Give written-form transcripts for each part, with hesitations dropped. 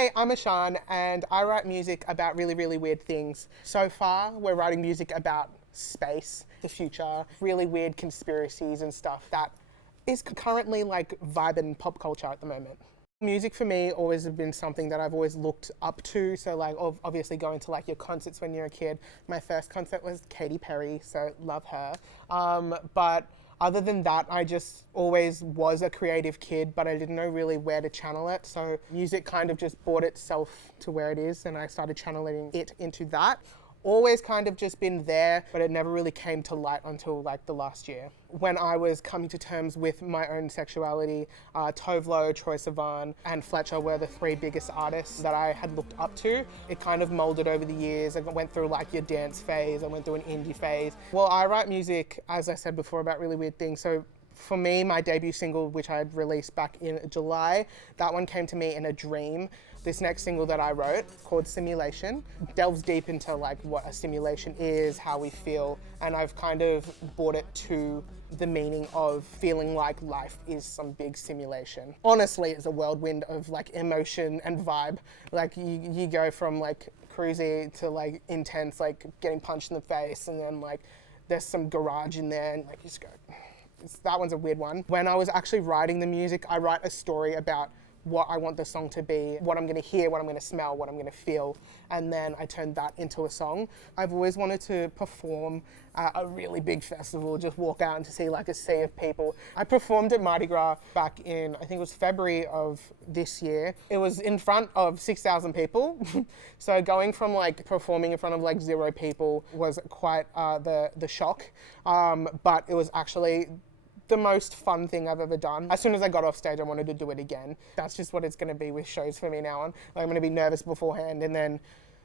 Hey, I'm ESHAAN and I write music about really, really weird things. So far, we're writing music about space, the future, really weird conspiracies and stuff that is currently like vibe in pop culture at the moment. Music for me always has been something that I've always looked up to. So like obviously going to like your concerts when you're a kid. My first concert was Katy Perry, so love her. But other than that, I just always was a creative kid, but I didn't know really where to channel it. So music kind of just brought itself to where it is and I started channeling it into that. Always kind of just been there, but it never really came to light until like the last year. When I was coming to terms with my own sexuality, Tovlo, Troye Sivan, and Fletcher were the three biggest artists that I had looked up to. It kind of molded over the years. I went through like your dance phase, I went through an indie phase. Well, I write music, as I said before, about really weird things. So for me, my debut single, which I had released back in July, that one came to me in a dream. This next single that I wrote, called Simulation, delves deep into like what a simulation is, how we feel, and I've kind of brought it to the meaning of feeling like life is some big simulation. Honestly, it's a whirlwind of like emotion and vibe. Like you go from like cruisy to like intense, like getting punched in the face, and then like there's some garage in there, and like you just go, that one's a weird one. When I was actually writing the music, I write a story about what I want the song to be, what I'm gonna hear, what I'm gonna smell, what I'm gonna feel, and then I turned that into a song. I've always wanted to perform at a really big festival, just walk out and to see like a sea of people. I performed at Mardi Gras back in, I think it was February of this year. It was in front of 6,000 people. So going from like performing in front of like 0 people was quite the shock, but it was actually the most fun thing I've ever done. As soon as I got off stage, I wanted to do it again. That's just what it's gonna be with shows for me now on. I'm gonna be nervous beforehand, and then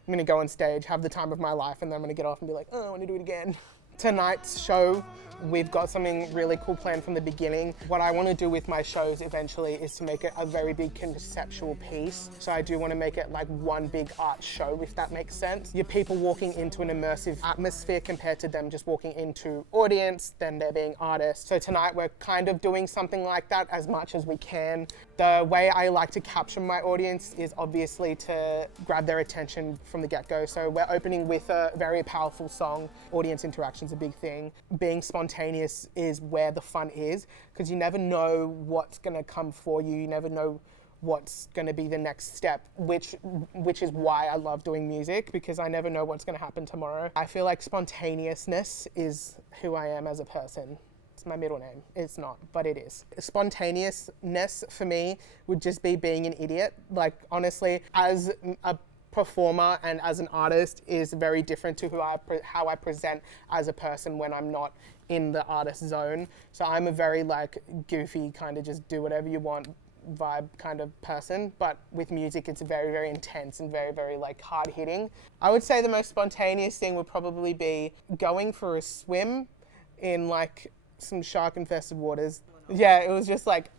I'm gonna go on stage, have the time of my life, and then I'm gonna get off and be like, oh, I wanna do it again. Tonight's show, we've got something really cool planned from the beginning. What I want to do with my shows eventually is to make it a very big conceptual piece. So I do want to make it like one big art show, if that makes sense. You're people walking into an immersive atmosphere compared to them just walking into audience, then they're being artists. So tonight we're kind of doing something like that as much as we can. The way I like to capture my audience is obviously to grab their attention from the get-go. So we're opening with a very powerful song. Audience interaction is a big thing. Being spontaneous is where the fun is, because you never know what's going to come for you. You never know what's going to be the next step, which is why I love doing music, because I never know what's going to happen tomorrow. I feel like spontaneousness is who I am as a person. It's my middle name. It's not, but it is. Spontaneousness for me would just be being an idiot. Like honestly, as a performer and as an artist is very different to how I present as a person when I'm not in the artist zone. So I'm a very like goofy kind of just do whatever you want vibe kind of person, but with music it's very, very intense and very, very like hard hitting. I would say the most spontaneous thing would probably be going for a swim in like some shark infested waters. Yeah, it was just like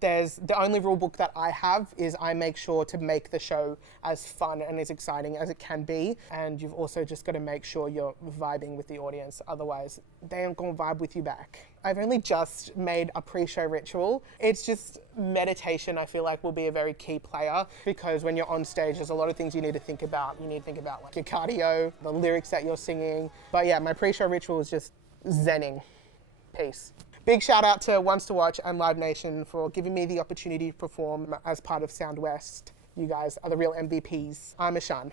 the only rule book that I have is I make sure to make the show as fun and as exciting as it can be, and you've also just got to make sure you're vibing with the audience, otherwise they aren't going to vibe with you back. I've only just made a pre-show ritual. It's just meditation. I feel like will be a very key player, because when you're on stage there's a lot of things you need to think about. You need to think about like your cardio, the lyrics that you're singing. But yeah, my pre-show ritual is just zenning. Peace. Big shout out to Ones to Watch and Live Nation for giving me the opportunity to perform as part of Sound West. You guys are the real MVPs. I'm ESHAAN.